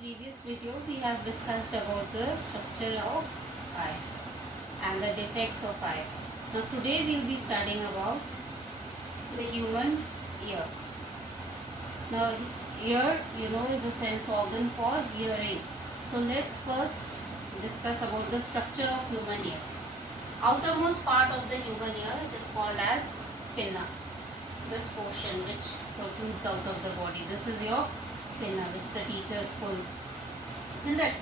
previous video we have discussed about the structure of eye and the defects of eye. Now today we will be studying about the human ear. Now ear is the sense organ for hearing. So let's first discuss about the structure of human ear. Outermost part of the human ear is called as pinna. This portion which protrudes out of the body. This is your pinna which the teachers pull. Isn't it?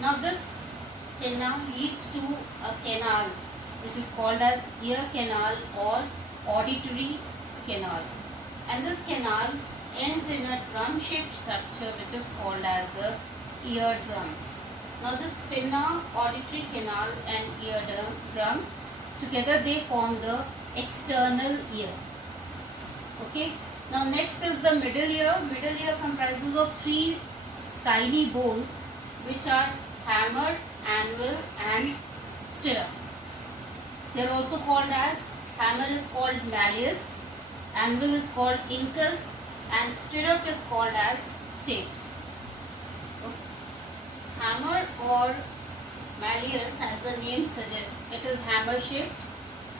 Now this pinna leads to a canal which is called as ear canal or auditory canal. And this canal ends in a drum shaped structure which is called as a eardrum. Now this pinna, auditory canal and eardrum together they form the external ear. Okay. Now next is the middle ear. Middle ear comprises of three tiny bones which are hammer, anvil and stirrup. They are also called as, hammer is called malleus, anvil is called incus and stirrup is called as stapes. Hammer or malleus, as the name suggests, it is hammer shaped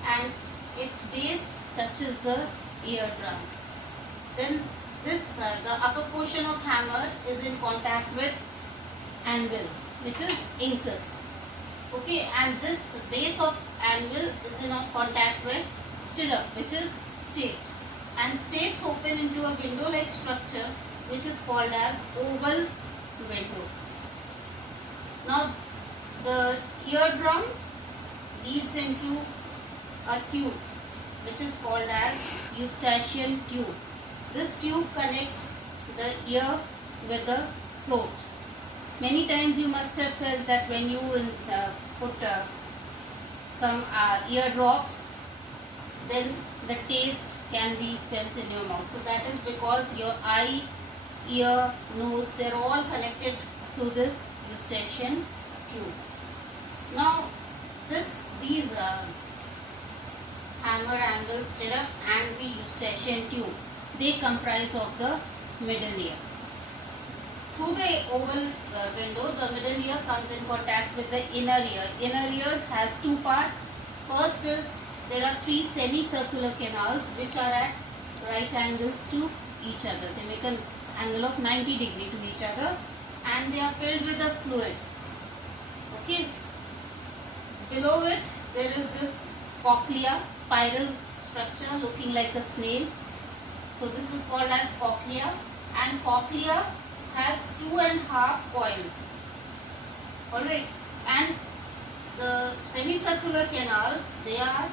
and its base touches the eardrum. Then this the upper portion of hammer is in contact with anvil which is incus. Okay, and this base of anvil is in contact with stirrup which is stapes. And stapes open into a window like structure which is called as oval window. Now the eardrum leads into a tube which is called as eustachian tube. This tube connects the ear with the throat. Many times you must have felt that when you put some ear drops, then the taste can be felt in your mouth. So that is because your eye, ear, nose, they are all connected through this eustachian tube. Now these hammer, anvil, stirrup and the eustachian tube, they comprise of the middle ear. Through the oval window, the middle ear comes in contact with the inner ear. Inner ear has two parts. First is, there are three semicircular canals which are at right angles to each other. They make an angle of 90 degrees to each other and they are filled with a fluid. Okay. Below it, there is this cochlea, spiral structure looking like a snail. So this is called as cochlea, and cochlea has 2.5 coils. Alright, and the semicircular canals, they are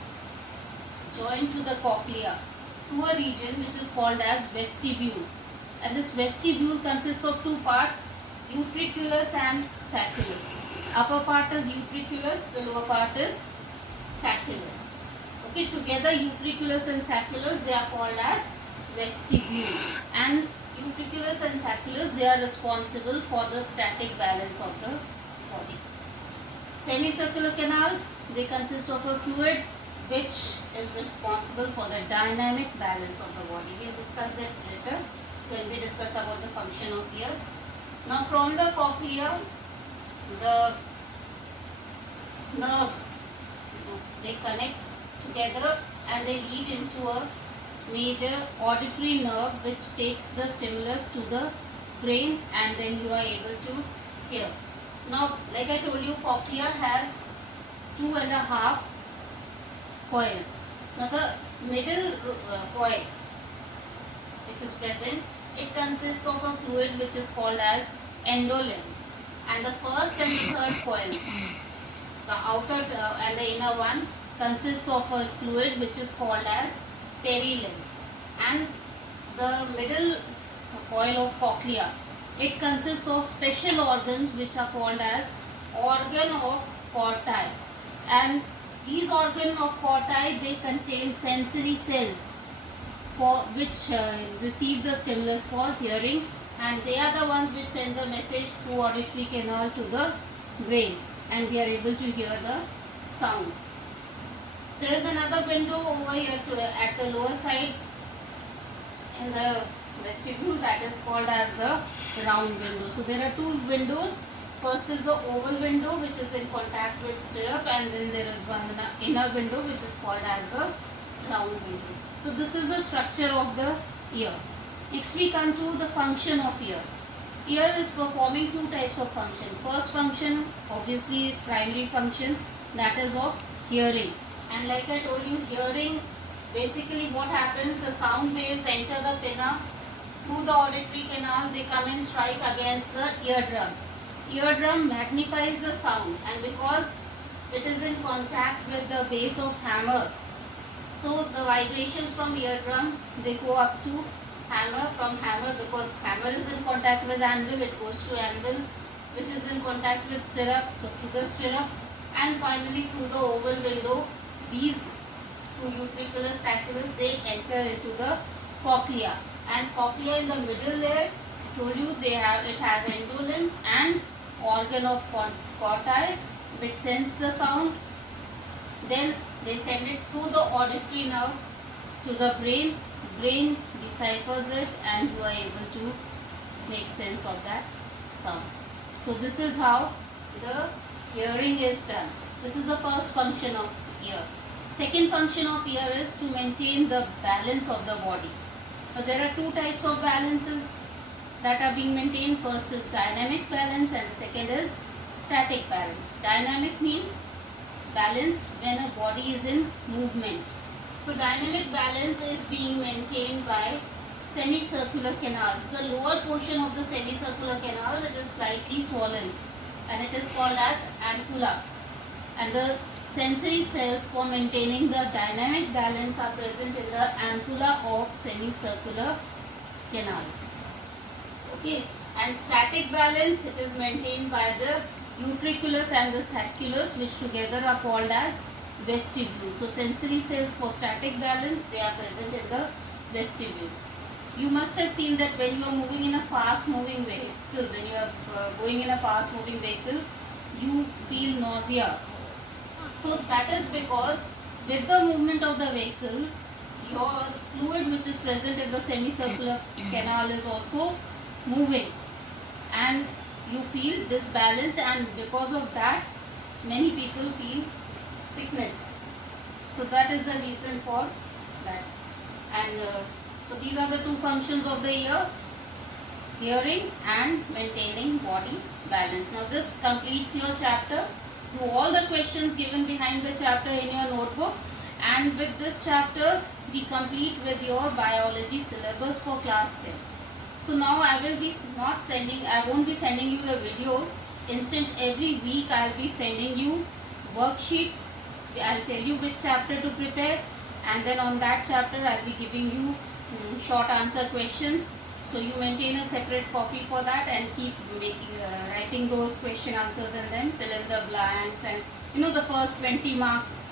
joined to the cochlea to a region which is called as vestibule. And this vestibule consists of two parts, utriculus and sacculus. Upper part is utriculus, the lower part is sacculus. Okay, together utriculus and sacculus, they are called as vestibule, and utriculus and sacculus, they are responsible for the static balance of the body. Semicircular canals, they consist of a fluid which is responsible for the dynamic balance of the body. We will discuss that later when we discuss about the function of ears. Now from the cochlea, the nerves, they connect together and they lead into a major auditory nerve which takes the stimulus to the brain and then you are able to hear. Now, like I told you, cochlea has 2.5 coils. Now the middle coil which is present, it consists of a fluid which is called as endolymph, and the first and the third coil, the outer and the inner one, consists of a fluid which is called as perilymph, and the middle coil of cochlea, it consists of special organs which are called as organ of Corti, and these organ of Corti, they contain sensory cells for which receive the stimulus for hearing, and they are the ones which send the message through auditory canal to the brain and we are able to hear the sound. There is another window over here at the lower side in the vestibule, that is called as the round window. So there are two windows. First is the oval window which is in contact with stirrup, and then there is one inner window which is called as the round window. So this is the structure of the ear. Next we come to the function of ear. Ear is performing two types of function. First function, obviously primary function, that is of hearing. And like I told you, hearing, basically what happens, the sound waves enter the pinna through the auditory canal, they come and strike against the eardrum. Eardrum magnifies the sound, and because it is in contact with the base of hammer, so the vibrations from eardrum, they go up to hammer, from hammer, because hammer is in contact with anvil, it goes to anvil, which is in contact with stirrup, so to the stirrup, and finally through the oval window, these through utriculus sacculus, they enter into the cochlea. And cochlea in the middle layer, I told you it has endolimb and organ of corti which sends the sound. Then they send it through the auditory nerve to the brain. Brain deciphers it, and you are able to make sense of that sound. So this is how the hearing is done. This is the first function of ear. Second function of ear is to maintain the balance of the body. Now there are two types of balances that are being maintained. First is dynamic balance and the second is static balance. Dynamic means balance when a body is in movement. So dynamic balance is being maintained by semicircular canals. The lower portion of the semicircular canal, it is slightly swollen and it is called as ampulla. And the sensory cells for maintaining the dynamic balance are present in the ampulla of semicircular canals. Okay, and static balance, it is maintained by the utriculus and the sacculus, which together are called as vestibules. So sensory cells for static balance, they are present in the vestibules. You must have seen that when you are moving in a fast moving vehicle, when you are going in a fast moving vehicle, you feel nausea. So that is because with the movement of the vehicle, your fluid which is present in the semicircular canal is also moving, and you feel disbalance, and because of that many people feel sickness. So that is the reason for that. And so these are the two functions of the ear: hearing and maintaining body balance. Now this completes your chapter. Do all the questions given behind the chapter in your notebook, and with this chapter we complete with your biology syllabus for class 10. So now I won't be sending you the videos. Instead, every week I'll be sending you worksheets. I'll tell you which chapter to prepare, and then on that chapter I'll be giving you short answer questions. So you maintain a separate copy for that and keep writing those question answers and then fill in the blanks, and the first 20 marks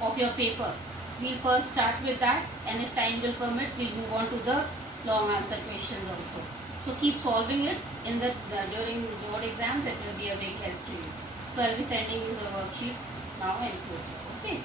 of your paper. We'll first start with that, and if time will permit, we'll move on to the long answer questions also. So keep solving it in the during board exams. It will be a big help to you. So I'll be sending you the worksheets now and future. Okay.